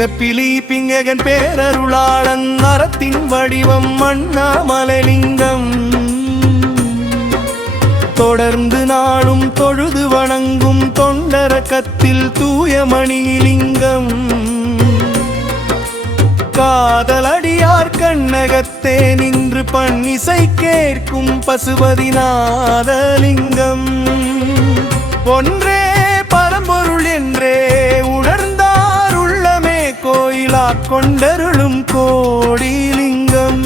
பிறப்பிலி பிங்ககன் பேரருளாளன் அறத்தின் வடிவம் அண்ணாமலைலிங்கம் தொடர்ந்து நாளும் தொழுது வணங்கும் தொண்டரகத்தில் தூயமணிலிங்கம் காதலடியார் கண்ணகத்தே நின்று பண்ணிசை கேட்கும் பசுபதிநாதலிங்கம் ஒன்றே பரம்பொருள் என்றே உணர்ந்தார் உள்ளமே கோயிலா கொண்டருளும் கோடிலிங்கம்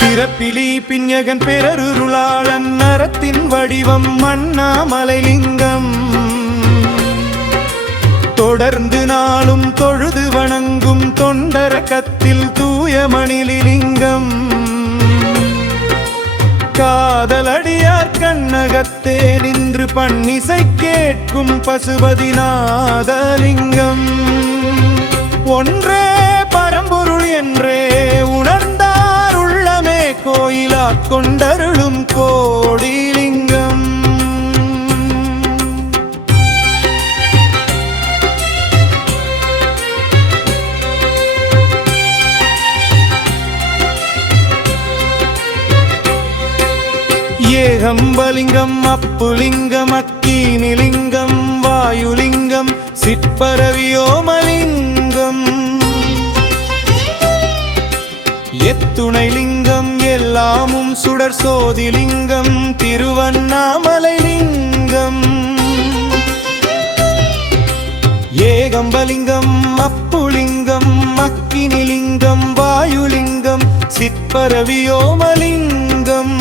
பிறப்பிலி பிஞகன் பேரருளாளன் அறத்தின் வடிவம் அண்ணாமலைலிங்கம் தொடர்ந்து நாளும் தொழுது வணங்கும் தொண்டரகத்தில் தூயமணிலிங்கம் காதலடியார் கண்ணகத்தே நின்று பண்ணிசை கேட்கும் பசுபதிநாதலிங்கம் ஒன்றே பரம்பொருள் என்றே உணர்ந்தார் உள்ளமே கோயிலா கொண்டருளும் கோடிலிங்கம் ஏகம்பலிங்கம் அப்புலிங்கம் அக்கீனிலிங்கம் வாயுலிங்கம் சிற்பரவியோமலிங்கம் எத்துணைலிங்கம் எல்லாமும் சுடர் சோதிலிங்கம் திருவண்ணாமலைலிங்கம் ஏகம்பலிங்கம் அப்புலிங்கம் அக்கினிலிங்கம் வாயுலிங்கம் சிற்பரவியோமலிங்கம்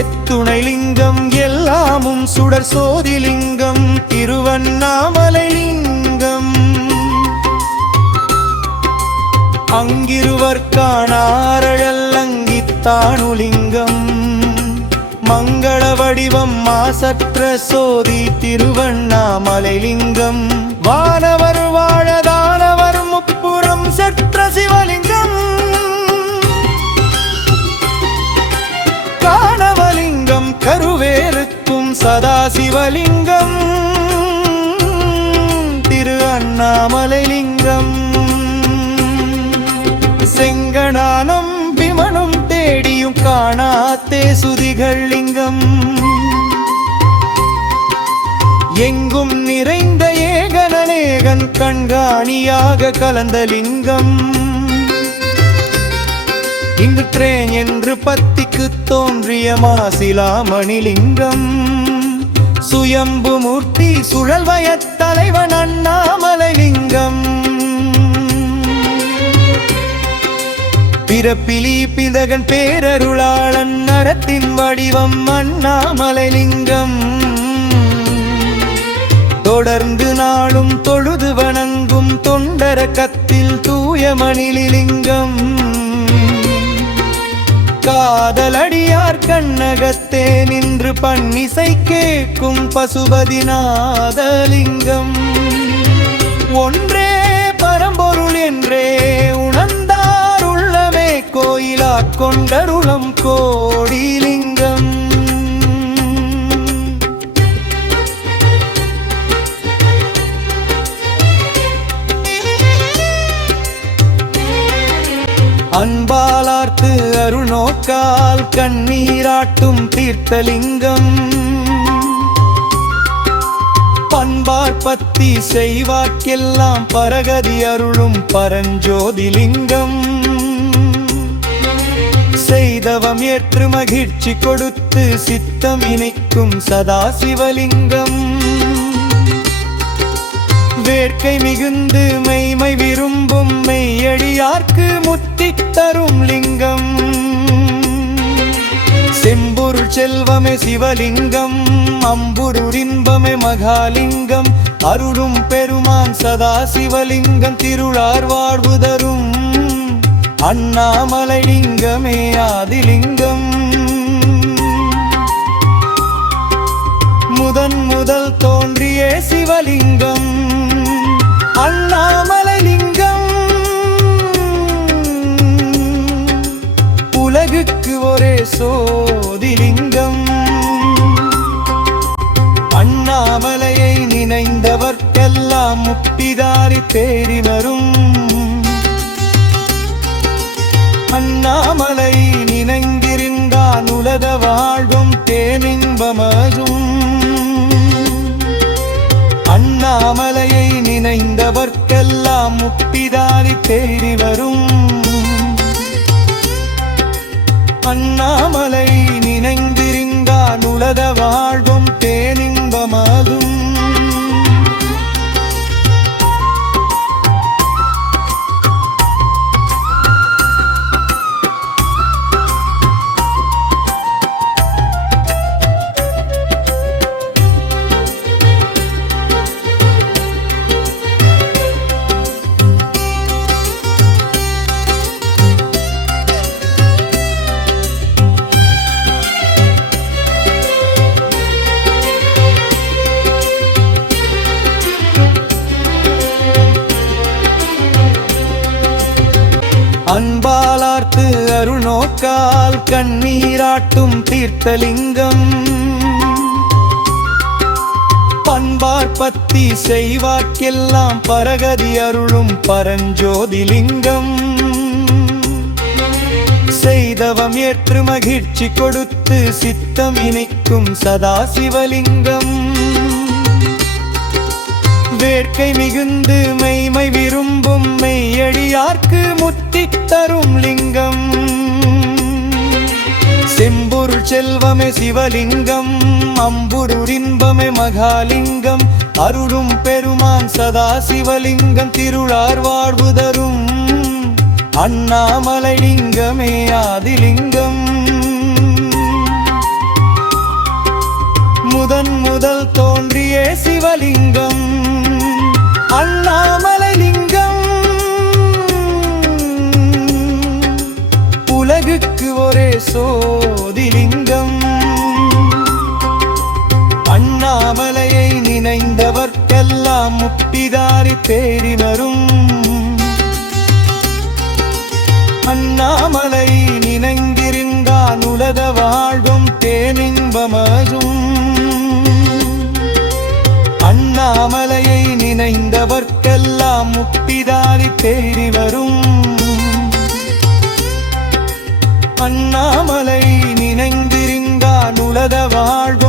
எத்துணைலிங்கம் எல்லாமும் சுடர் சோதிலிங்கம் திருவண்ணாமலைலிங்கம் அங்கிருவர் காணாரழல் அங்கித்தானுலிங்கம் மங்கள வடிவம் மாசற்ற சோதி திருவண்ணாமலைலிங்கம் வானவர் வாழதானவர் முப்புறம் சற்ற சிவலிங்கம் காணவலிங்கம் கருவேருக்கும் சதாசிவலிங்கம் திரு அண்ணாமலைலிங்கம் செங்கணானம் விமனும் தேடியும் காணாத்தே சுதிகள் லிங்கம் எங்கும் நிறைந்த ஏகனேகன் கண்காணியாக கலந்த லிங்கம் இங்கு ட்ரேன் என்று பத்திக்கு தோன்றிய மாசிலாமணிலிங்கம் சுயம்பு மூர்த்தி சுழல்வயத் தலைவன் அண்ணாமலைலிங்கம் பிறப்பிலி பிதகன் பேரருளாளன் அறத்தின் வடிவம் அண்ணாமலைலிங்கம் தொடர்ந்து நாளும் தொழுது வணங்கும் தொண்டரகத்தில் தூயமணிலிங்கம் காதலடியார் கண்ணகத்தே நின்று பண்ணிசை கேட்கும் பசுபதிநாதலிங்கம் ஒன்றே பரம்பொருள் என்றே உணர்ந்தார் உள்ளமே கோயிலா கொண்டருளும் கோடிலிங்கம் அன்பாலார்த்து அருணோக்கால் கண்ணீராட்டும் தீர்த்தலிங்கம் பண்பார் பத்தி செய்வார்க்கெல்லாம் பரகதி அருளும் பரஞ்சோதிலிங்கம் செய்தவம் ஏற்று மகிழ்ச்சி கொடுத்து சித்தம் இணைக்கும் சதாசிவலிங்கம் வேட்கை மிகுந்து மெய்மை விரும்பும் மெய்யடியார்க்கு முத்தி தரும் லிங்கம் செம்பொருள் செல்வமே சிவலிங்கம் அம்புருரின்பமே மகாலிங்கம் அருளும் பெருமான் சதா சிவலிங்கம் திருளார் வாழ்வு தரும் அண்ணாமலை லிங்கமே ஆதிலிங்கம் முதல் தோன்றிய சிவலிங்கம் அண்ணாமலை லிங்கம் உலகுக்கு ஒரே சோதிலிங்கம் அண்ணாமலையை நினைந்தவர்க்கெல்லாம் முக்திதாரி தேடி வரும் அண்ணாமலை நினைந்திருந்தான் உலக வாழ்வும் தேனின்பமதும் அண்ணாமலையை நினைந்தவர்க்கெல்லாம் முக்திதாரி தேடி வரும் அண்ணாமலை நினைந்திருந்தான் உலக வாழ்வும் தேனின்பமதும் அன்பாலார்த்து அருள் நோக்கால் கண்ணீராட்டும் தீர்த்தலிங்கம் பண்பார் பத்தி செய்வார்க்கெல்லாம் பரகதி அருளும் பரஞ்சோதிலிங்கம் செய்தவம் ஏற்று மகிழ்ச்சி கொடுத்து சித்தம் இணைக்கும் சதா சிவலிங்கம் வேட்கை மிகுந்து மெய்மை விரும்பும் மெய்யடியார்க்கு முத்தி தரும் லிங்கம் செம்பொருள் செல்வமே சிவலிங்கம் அம்புருரின்பமே மகாலிங்கம் அருளும் பெருமான் சதா சிவலிங்கம் திருளார் வாழ்வு தரும் அண்ணாமலை லிங்கமே ஆதிலிங்கம் முதல் தோன்றிய சிவலிங்கம் அண்ணாமலை லிங்கம் உலகுக்கு ஒரே சோதிலிங்கம் அண்ணாமலையை நினைந்தவர்க்கெல்லாம் முக்திதாரி தேடி வரும் அண்ணாமலை நினைந்திருந்தான் உலக வாழ்வும் தேனின்பமதும் அண்ணாமலையை நினைந்தவர்க்கெல்லாம் முக்திதாரி தேடி வரும் அண்ணாமலை நினைந்திருந்தான் உலக வாழ்வு